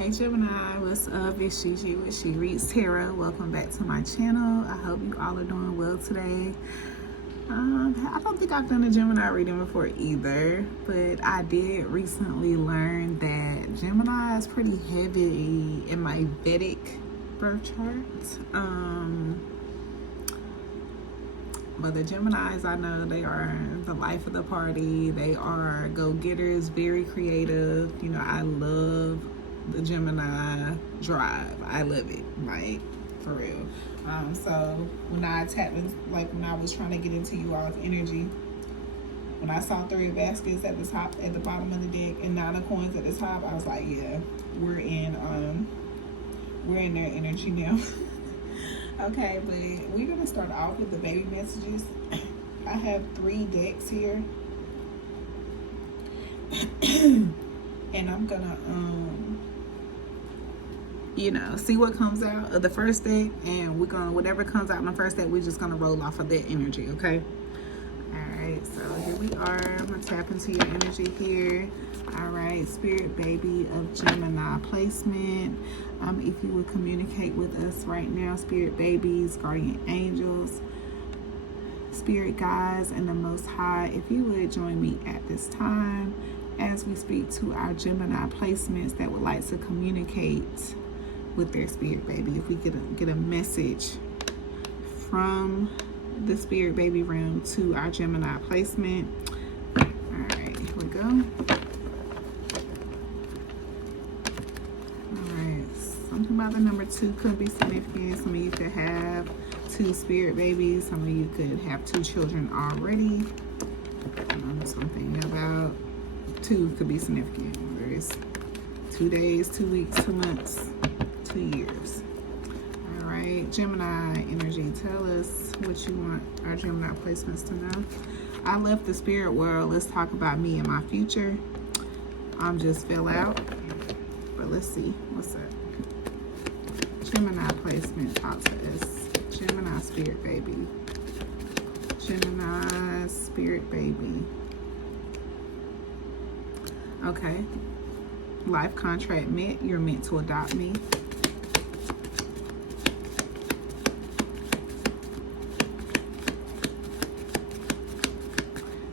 Hey Gemini, what's up? It's Gigi with She Reads Tarot. Welcome back to my channel. I hope you all are doing well today. I don't think I've done a Gemini reading before either, but I did recently learn that Gemini is pretty heavy in my Vedic birth chart. But the Geminis, I know they are the life of the party. They are go-getters, very creative. You know, I love the Gemini drive. I love it, like, for real. So when I tapped in, like when I was trying to get into you all's energy, when I saw 3 of baskets at the top, at the bottom of the deck, and 9 of coins at the top, I was like, yeah, we're in their energy now. Okay, but we're gonna start off with the baby messages. I have 3 decks here. And I'm gonna see what comes out of the first deck, and we're gonna, whatever comes out in the first deck, we're just gonna roll off of that energy, okay? Alright, so here we are. I'm gonna tap into your energy here. Alright, Spirit Baby of Gemini placement. If you would communicate with us right now, Spirit Babies, Guardian Angels, Spirit Guides, and the Most High, if you would join me at this time as we speak to our Gemini placements that would like to communicate with their Spirit Baby. If we get a message from the Spirit Baby realm to our Gemini placement. Alright, here we go. Alright, something about the number 2 could be significant. Some of you could have 2 Spirit Babies. Some of you could have 2 children already. Something about 2 could be significant. Whether it's 2 days, 2 weeks, 2 months, 2 years. All right, Gemini energy, tell us what you want our Gemini placements to know. I left the spirit world. Let's talk about me and my future. I'm just fell out, but let's see what's up. Gemini placement, talk to us. Gemini Spirit Baby. Gemini Spirit Baby. Okay. Life contract met. You're meant to adopt me.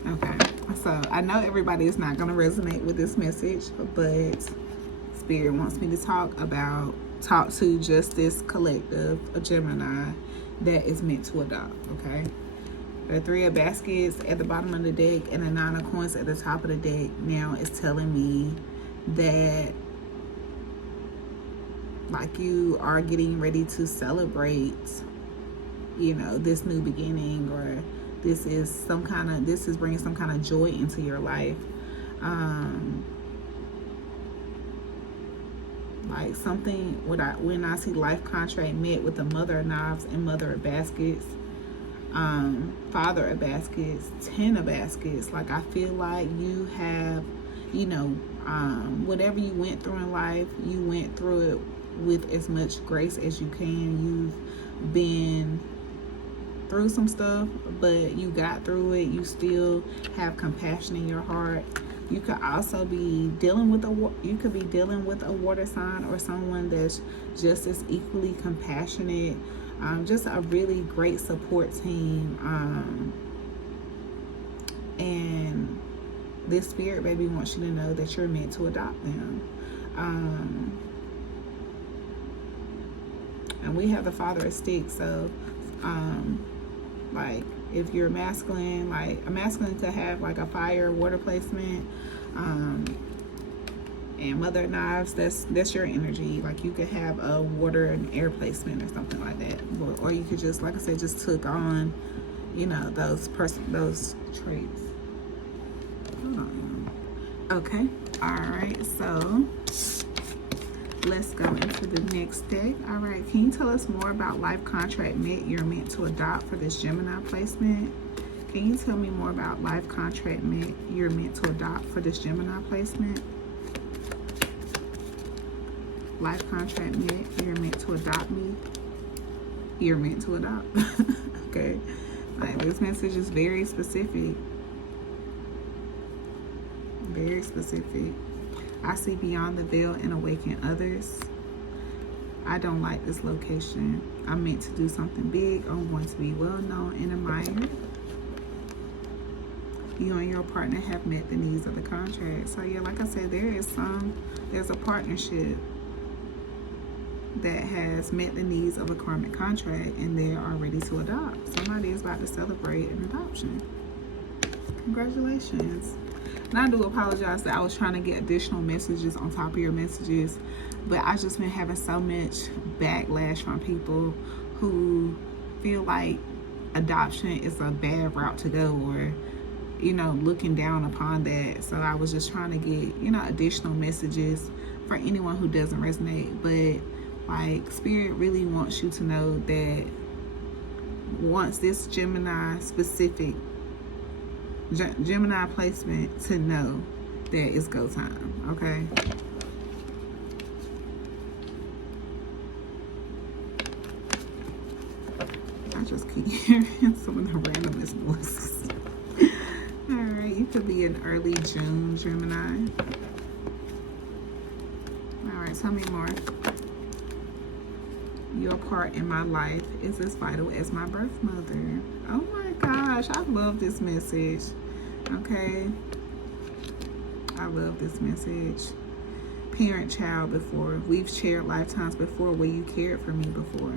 Okay. So I know everybody is not going to resonate with this message, but Spirit wants me to talk to just this collective of Gemini that is meant to adopt. Okay. The 3 of baskets at the bottom of the deck and the 9 of coins at the top of the deck now is telling me that, like, you are getting ready to celebrate, this new beginning, or this is bringing some kind of joy into your life. Like something, when I see life contract met with the Mother of Knives and Mother of Baskets, Father of Baskets, 10 of Baskets, like I feel like you have, whatever you went through in life, you went through it with as much grace as you can. You've been through some stuff, but you got through it. You still have compassion in your heart. You could also be dealing with a water sign or someone that's just as equally compassionate. Just a really great support team. And this Spirit Baby wants you to know that you're meant to adopt them. And we have the Father of Sticks, so like if you're masculine, like a masculine could have like a fire water placement, and Mother of Knives, that's your energy. Like you could have a water and air placement or something like that, or you could just, like I said, just took on those traits. Hold on. Okay, all right, so let's go into the next deck. All right, can you tell us more about life contract met you're meant to adopt for this Gemini placement? Can you tell me more about life contract met you're meant to adopt for this Gemini placement? Life contract met, you're meant to adopt me. You're meant to adopt. Okay, like this message is very specific. Very specific. I see beyond the veil and awaken others. I don't like this location. I'm meant to do something big. I'm going to be well known and admired. You and your partner have met the needs of the contract. So yeah, like I said, there's a partnership that has met the needs of a karmic contract, and they are ready to adopt. Somebody is about to celebrate an adoption. Congratulations. And I do apologize that I was trying to get additional messages on top of your messages, but I just been having so much backlash from people who feel like adoption is a bad route to go, or looking down upon that. So I was just trying to get additional messages for anyone who doesn't resonate. But like, Spirit really wants you to know that once this Gemini placement, to know that it's go time. Okay. I just keep hearing some of the randomest voices. Alright, you could be in early June, Gemini. Alright, tell me more. Your part in my life is as vital as my birth mother. Oh my gosh, I love this message. Okay. I love this message. Parent-child before. We've shared lifetimes before where you cared for me before.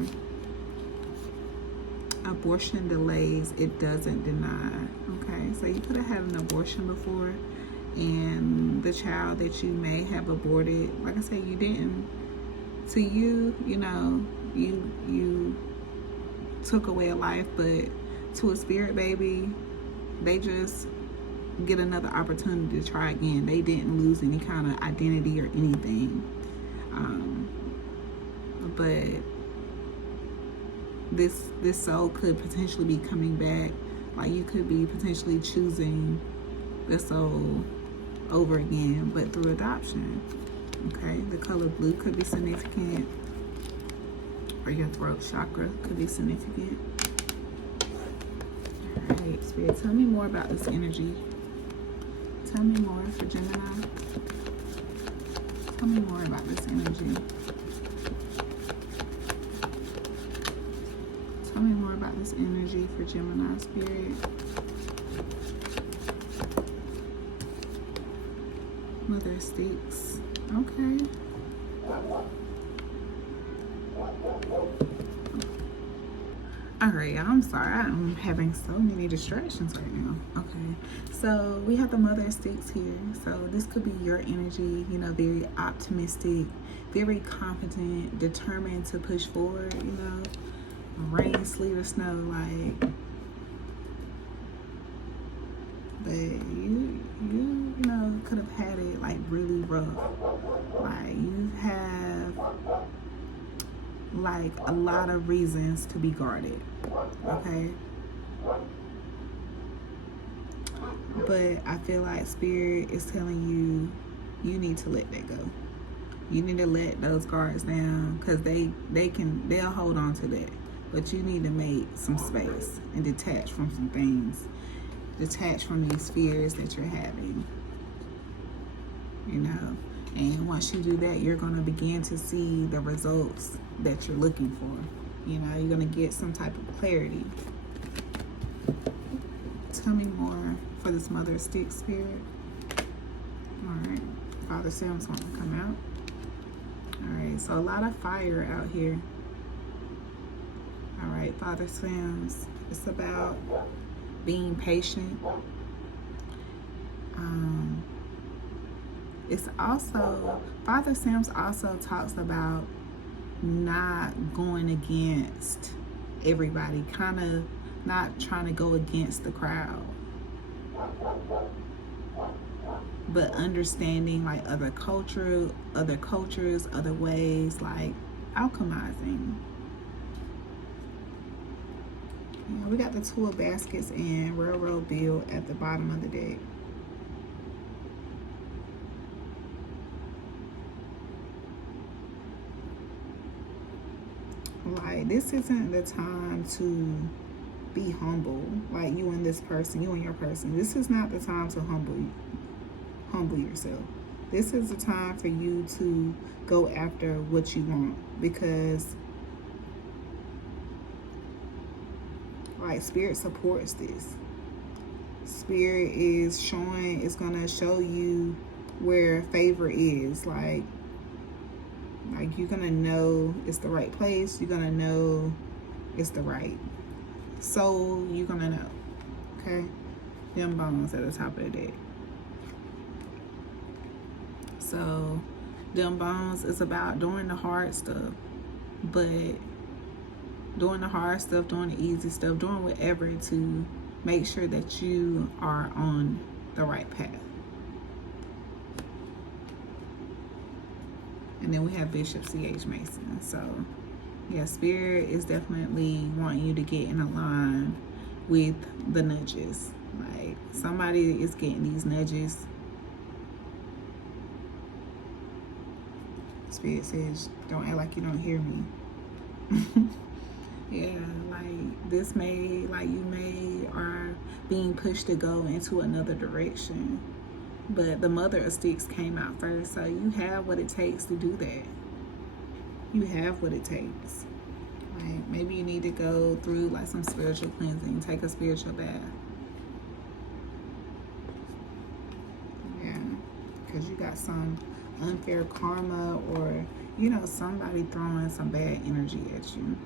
Abortion delays, it doesn't deny. Okay, so you could have had an abortion before, and the child that you may have aborted, like I said, you didn't. To you, you took away a life, but to a spirit baby, they just get another opportunity to try again. They didn't lose any kind of identity or anything. But this soul could potentially be coming back. Like, you could be potentially choosing the soul over again, but through adoption. Okay, the color blue could be significant, or your throat chakra could be significant. All right, Spirit, tell me more about this energy. Tell me more for Gemini. Tell me more about this energy. Tell me more about this energy for Gemini, Spirit. Mother of Sticks. Okay. Alright, I'm sorry. I'm having so many distractions right now. Okay. So we have the Mother of Sticks here. So this could be your energy, very optimistic, very confident, determined to push forward, rain, sleet, or snow, like. But you could have had it like really rough. Like, you have like a lot of reasons to be guarded. Okay. But I feel like Spirit is telling you need to let that go. You need to let those guards down, because they'll hold on to that. But you need to make some space and detach from some things. Detach from these fears that you're having. And once you do that, you're going to begin to see the results that you're looking for. You're going to get some type of clarity. Tell me more for this Mother of Sticks, Spirit. All right. Father Sam's want to come out. All right. So a lot of fire out here. All right, Father Sam's. It's about being patient. It's also, Father Sam's also talks about not going against everybody, kind of not trying to go against the crowd, but understanding like other cultures, other ways, like alchemizing. Yeah, we got the Two of Baskets and Railroad Bill at the bottom of the deck. Like, this isn't the time to be humble. Like, you and this person, you and your person. This is not the time to humble yourself. This is the time for you to go after what you want, because like Spirit supports this. Spirit is showing, it's gonna show you where favor is. Like you're gonna know it's the right place. You're gonna know it's the right soul. You're gonna know. Okay, them bones at the top of the deck. So them bones is about doing the hard stuff, but doing the hard stuff, doing the easy stuff, doing whatever to make sure that you are on the right path. And then we have Bishop C.H. Mason. So yeah, Spirit is definitely wanting you to get in a line with the nudges. Like somebody is getting these nudges. Spirit says, don't act like you don't hear me. Yeah, like this may, like you may are being pushed to go into another direction, but the Mother of Sticks came out first, so you have what it takes to do that. You have what it takes. Like maybe you need to go through like some spiritual cleansing, take a spiritual bath. Yeah, because you got some unfair karma, or you know, somebody throwing some bad energy at you.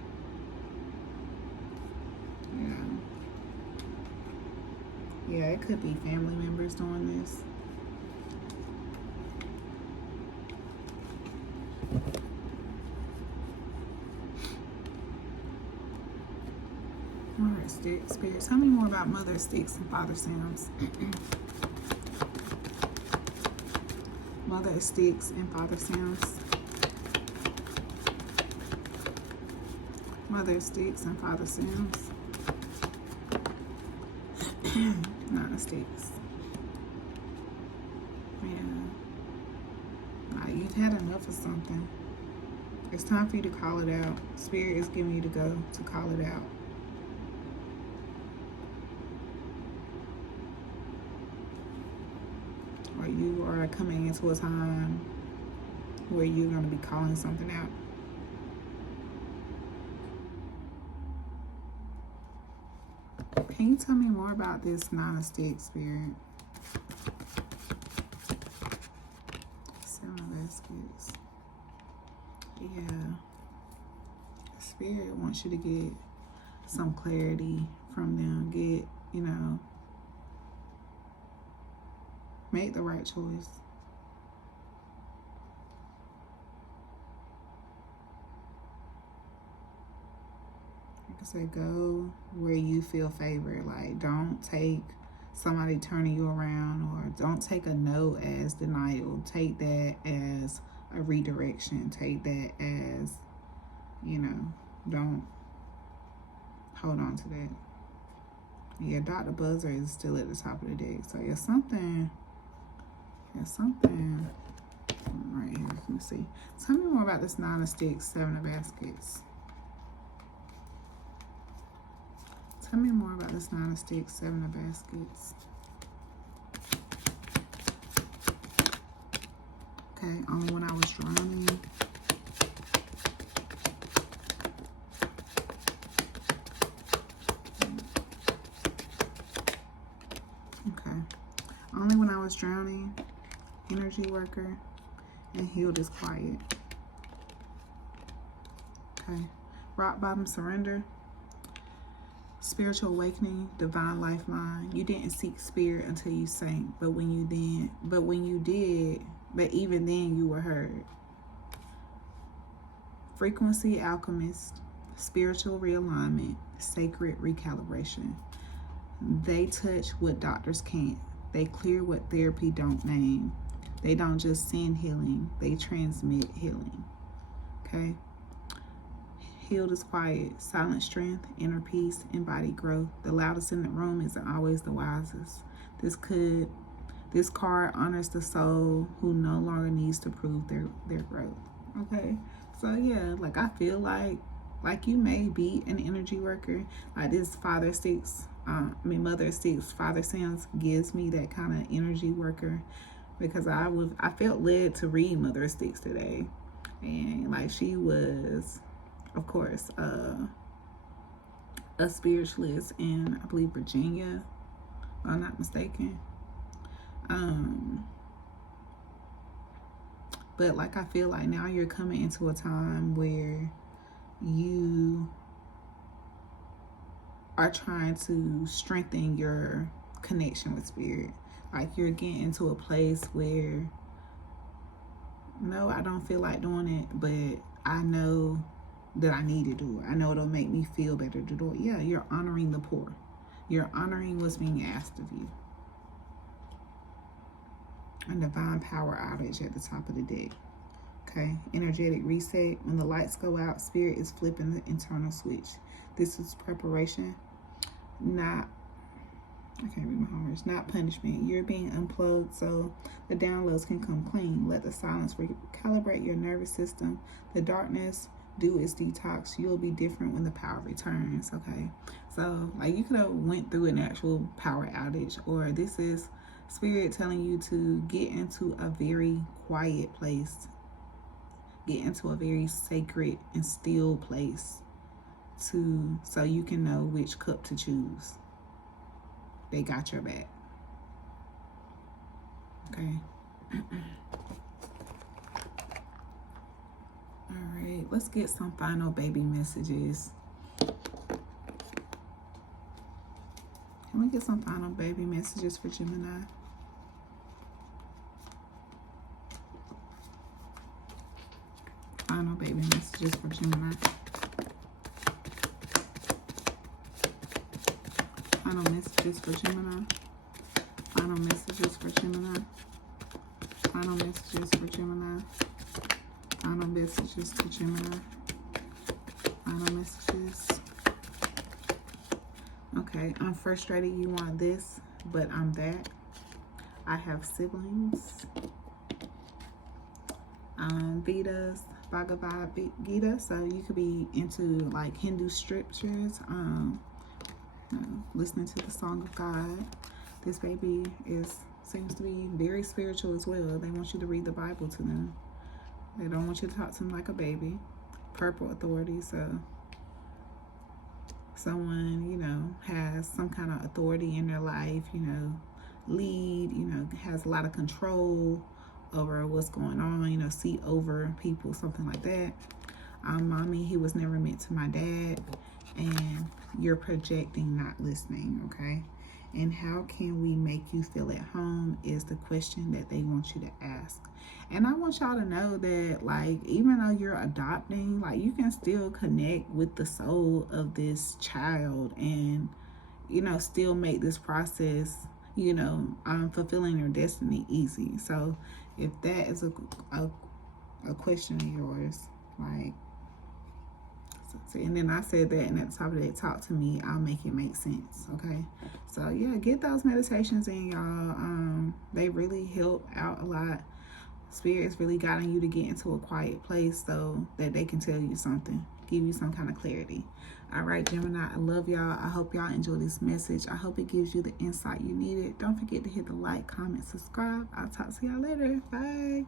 Yeah, it could be family members doing this. All right, Spirit, tell me more about Mother Sticks and Father Sounds. Mother Sticks and Father Sounds. Mother Sticks and Father Sounds. Nine of Sticks. Yeah. You've had enough of something. It's time for you to call it out. Spirit is giving you to go to call it out. Or you are coming into a time where you're going to be calling something out. Can you tell me more about this Nine of Sticks, Spirit? Seven of Baskets. Yeah. Spirit wants you to get some clarity from them. Get, you know, make the right choice. Like I said, go where you feel favored. Like, don't take somebody turning you around, or don't take a no as denial. Take that as a redirection. Take that as, you know, don't hold on to that. Yeah, Dr. Buzzer is still at the top of the deck. So there's something right here. Let me see. Tell me more about this Nine of Sticks, Seven of Baskets. Tell me more about this Nine of Sticks, Seven of Baskets. Okay, only when I was drowning. Okay, only when I was drowning. Energy worker, and healed is quiet. Okay, rock bottom surrender. Spiritual awakening, divine lifeline. You didn't seek spirit until you sank, but even then you were heard. Frequency alchemist, spiritual realignment, sacred recalibration. They touch what doctors can't. They clear what therapy don't name. They don't just send healing, they transmit healing. Okay? Healed is quiet, silent strength, inner peace, embodied growth. The loudest in the room isn't always the wisest. This card honors the soul who no longer needs to prove their growth. Okay? So yeah, like I feel like you may be an energy worker. Like this Mother Sticks, Father Sounds gives me that kind of energy worker because I felt led to read Mother of Sticks today. And like, she was, of course, a spiritualist in, I believe, Virginia, if I'm not mistaken. But like, I feel like now you're coming into a time where you are trying to strengthen your connection with spirit. Like, you're getting into a place where, no, I don't feel like doing it, but I know that I need to do it. I know it'll make me feel better to do it. Yeah, you're honoring the poor. You're honoring what's being asked of you. A divine power outage at the top of the deck. Okay, energetic reset. When the lights go out, spirit is flipping the internal switch. This is preparation, not, I can't read my homework, not punishment. You're being unplugged so the downloads can come clean. Let the silence recalibrate your nervous system. The darkness do its detox. You'll be different when the power returns. Okay, so like, you could have went through an actual power outage, or this is spirit telling you to get into a very quiet place, get into a very sacred and still place, so you can know which cup to choose. They got your back. Okay. All right, let's get some final baby messages. Can we get some final baby messages for Gemini? Final baby messages for Gemini. Final messages for Gemini. Final messages for Gemini. Final messages for Gemini. Final messages for Gemini. Final messages. Okay, I'm frustrated you want this, but I'm that. I have siblings. Vedas, Bhagavad Gita, so you could be into like Hindu scriptures, listening to the Song of God. This baby seems to be very spiritual as well. They want you to read the Bible to them. They don't want you to talk to them like a baby. Purple authority, so someone, you know, has some kind of authority in their life, you know, lead, you know, has a lot of control over what's going on, you know, see over people, something like that. Mommy, he was never meant to my dad. And you're projecting, not listening, okay? And how can we make you feel at home is the question that they want you to ask. And I want y'all to know that, like, even though you're adopting, like, you can still connect with the soul of this child and, you know, still make this process, you know, fulfilling your destiny easy. So if that is a question of yours, like, and then I said that, and at the top of that, talk to me, I'll make it make sense. Okay, so yeah, get those meditations in, y'all. They really help out a lot. Spirit's really guiding you to get into a quiet place so that they can tell you something, give you some kind of clarity. All right, Gemini, I love y'all. I hope y'all enjoy this message. I hope it gives you the insight you needed. Don't forget to hit the like, comment, subscribe. I'll talk to y'all later. Bye.